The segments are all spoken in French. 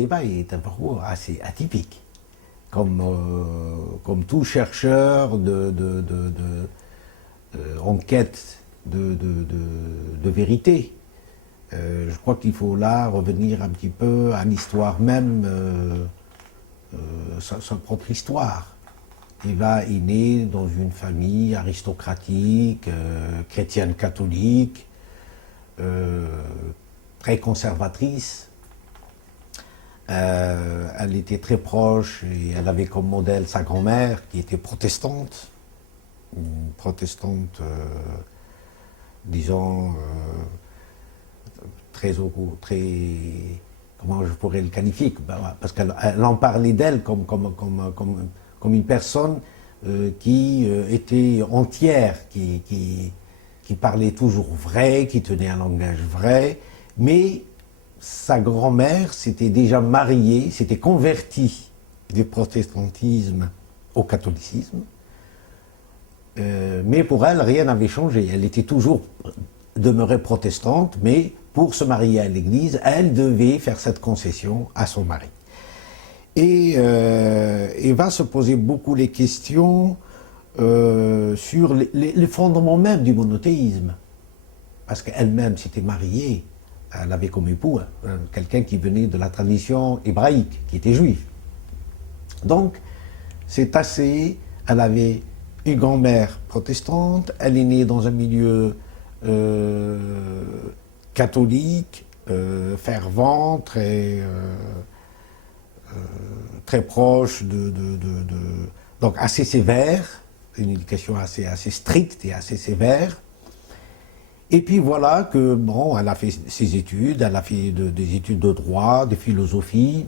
débat est un parcours assez atypique. Comme tout chercheur en quête de vérité. Je crois qu'il faut là revenir un petit peu à l'histoire même, sa propre histoire. Il est né dans une famille aristocratique, chrétienne catholique, très conservatrice. Elle était très proche et elle avait comme modèle sa grand-mère qui était protestante, une protestante, disons, très, comment je pourrais le qualifier, parce qu'elle en parlait d'elle comme une personne qui était entière, qui parlait toujours vrai, qui tenait un langage vrai, mais sa grand-mère s'était déjà mariée, s'était convertie du protestantisme au catholicisme, mais pour elle, rien n'avait changé. Elle était toujours demeurée protestante, mais pour se marier à l'église, elle devait faire cette concession à son mari. Et va se poser beaucoup les questions sur les fondements même du monothéisme. Parce qu'elle-même s'était mariée, elle avait comme époux quelqu'un qui venait de la tradition hébraïque, qui était juif. Donc, elle avait une grand-mère protestante, elle est née dans un milieu catholique, fervent, très proche donc assez sévère, une éducation assez stricte et assez sévère. Et puis voilà que, bon, elle a fait ses études, elle a fait des études de droit, de philosophie,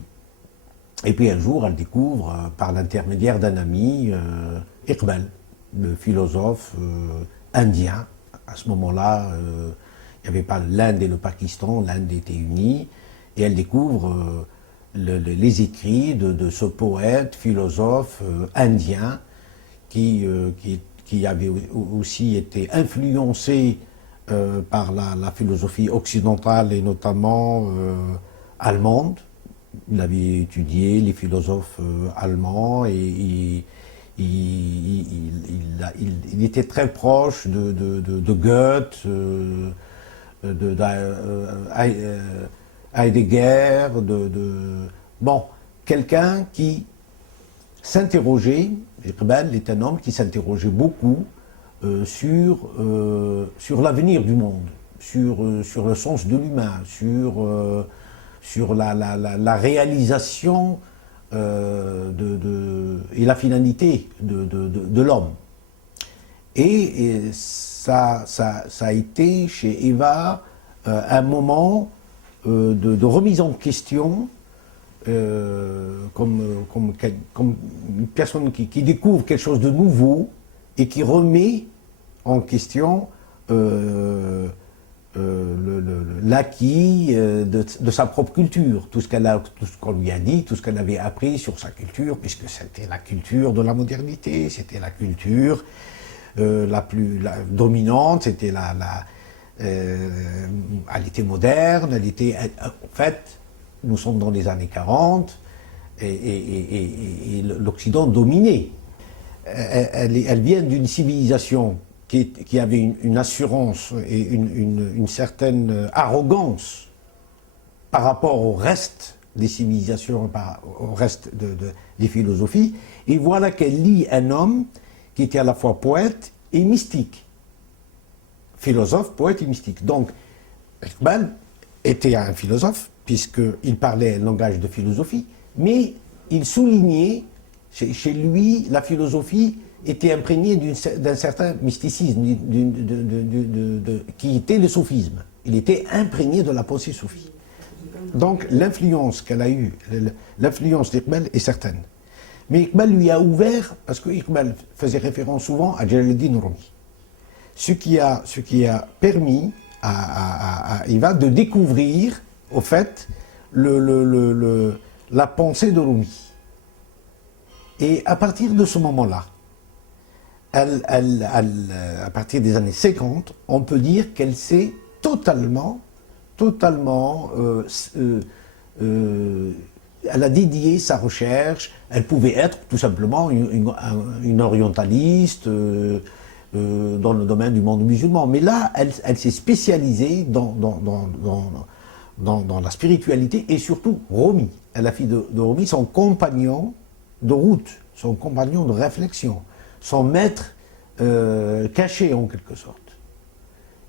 et puis un jour elle découvre, par l'intermédiaire d'un ami, Iqbal, le philosophe indien. À ce moment-là, il n'y avait pas l'Inde et le Pakistan, l'Inde était unie, et elle découvre les écrits de ce poète, philosophe indien, qui avait aussi été influencé par la philosophie occidentale et notamment allemande. Il avait étudié les philosophes allemands et il était très proche de Goethe, Heidegger, bon, quelqu'un qui s'interrogeait, Iqbal est un homme qui s'interrogeait beaucoup sur l'avenir du monde, sur le sens de l'humain, sur la réalisation et la finalité de l'homme. Et ça a été chez Eva un moment de remise en question, comme une personne qui découvre quelque chose de nouveau et qui remet en question l'acquis de sa propre culture, tout ce qu'on lui a dit, tout ce qu'elle avait appris sur sa culture, puisque c'était la culture de la modernité, c'était la culture la plus dominante, c'était elle était moderne, en fait, nous sommes dans les années 40 et l'Occident dominait. Elle vient d'une civilisation qui avait une assurance et une certaine arrogance par rapport au reste des civilisations, au reste des philosophies, et voilà qu'elle lit un homme qui était à la fois poète et mystique. Philosophe, poète et mystique. Donc, Iqbal était un philosophe, puisqu'il parlait un langage de philosophie, mais il soulignait, chez lui, la philosophie était imprégnée d'un certain mysticisme, qui était le soufisme. Il était imprégné de la pensée soufie. Donc, l'influence qu'elle a eue, l'influence d'Iqbal est certaine. Mais Iqbal lui a ouvert, parce que Iqbal faisait référence souvent à Jalaluddin Rumi. Ce qui a permis à Eva de découvrir, au fait, la pensée de Rumi. Et à partir de ce moment-là, à partir des années 50, on peut dire qu'elle s'est totalement elle a dédié sa recherche. Elle pouvait être tout simplement une orientaliste dans le domaine du monde musulman. Mais là, elle s'est spécialisée dans la spiritualité et surtout Rumi. Elle a fait de Rumi son compagnon de route, son compagnon de réflexion, son maître caché en quelque sorte.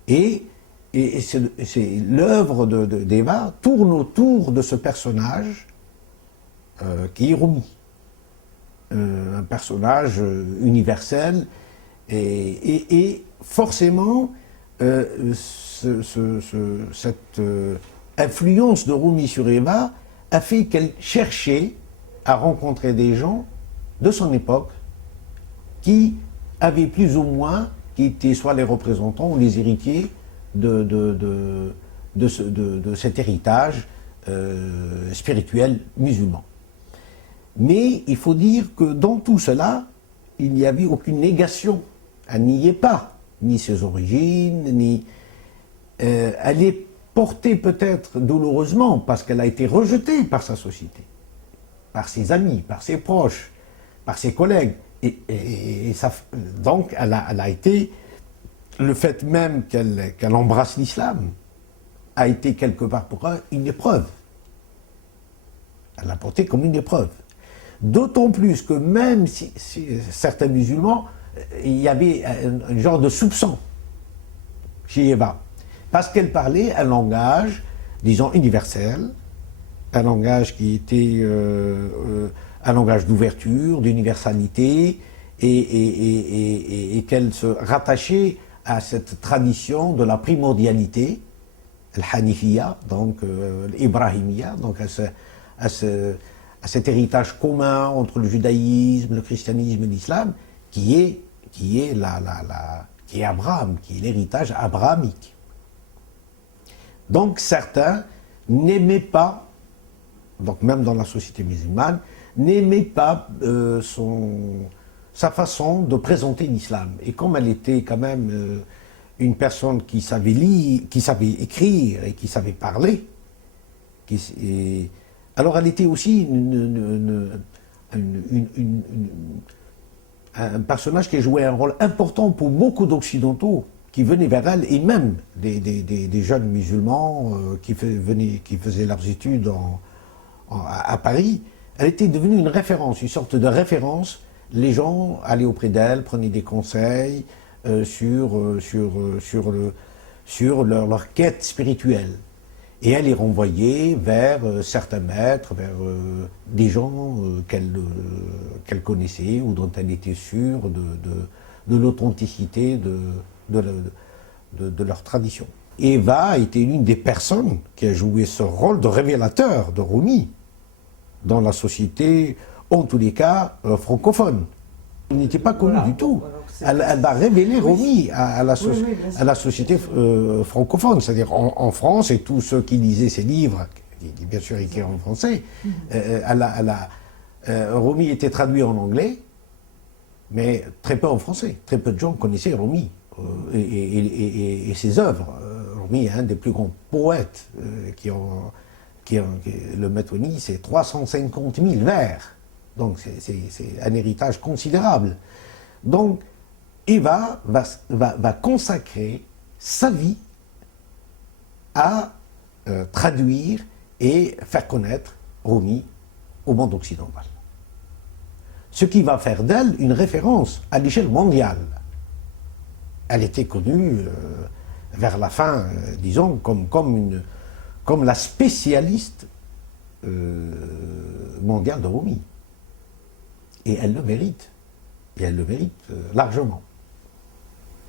Et l'œuvre d'Eva tourne autour de ce personnage qui est Rumi. Un personnage universel et forcément cette influence de Rumi sur Eva a fait qu'elle cherchait à rencontrer des gens de son époque qui avaient plus ou moins, qui étaient soit les représentants ou les héritiers de cet héritage spirituel musulman. Mais il faut dire que dans tout cela, il n'y avait aucune négation. Elle n'y est pas, ni ses origines, ni... elle est portée peut-être douloureusement parce qu'elle a été rejetée par sa société, par ses amis, par ses proches, par ses collègues. Donc elle a été... Le fait même qu'elle embrasse l'islam a été quelque part pour elle une épreuve. Elle l'a porté comme une épreuve. D'autant plus que même si certains musulmans, il y avait un genre de soupçon chez Eva. Parce qu'elle parlait un langage, disons, universel, un langage qui était un langage d'ouverture, d'universalité, et qu'elle se rattachait à cette tradition de la primordialité, l'Hanifiyya, donc l'Ibrahimiyya, donc à cet héritage commun entre le judaïsme, le christianisme et l'islam, qui est Abraham, qui est l'héritage abrahamique. Donc certains n'aimaient pas, donc même dans la société musulmane, n'aimaient pas sa façon de présenter l'islam. Et comme elle était quand même une personne qui savait lire, qui savait écrire et qui savait parler, alors elle était aussi un personnage qui jouait un rôle important pour beaucoup d'Occidentaux qui venaient vers elle, et même des jeunes musulmans qui faisaient leurs études à Paris. Elle était devenue une référence, une sorte de référence. Les gens allaient auprès d'elle, prenaient des conseils sur leur quête spirituelle. Et elle les renvoyait vers certains maîtres, vers des gens qu'elle connaissait ou dont elle était sûre de l'authenticité de leur tradition. Eva a été l'une des personnes qui a joué ce rôle de révélateur de Rumi dans la société, en tous les cas, francophone. Il n'était pas connu du tout. Elle va révéler Rumi à la société francophone, c'est-à-dire en France, et tous ceux qui lisaient ses livres, qui bien sûr étaient en français, Rumi était traduit en anglais, mais très peu en français. Très peu de gens connaissaient Rumi et ses œuvres. Rumi est un des plus grands poètes le Metwani, c'est 350 000 vers. Donc c'est un héritage considérable. Donc Eva va consacrer sa vie à traduire et faire connaître Rumi au monde occidental. Ce qui va faire d'elle une référence à l'échelle mondiale. Elle était connue vers la fin, disons, comme la spécialiste mondiale de Rumi. Et elle le mérite. Et elle le mérite largement.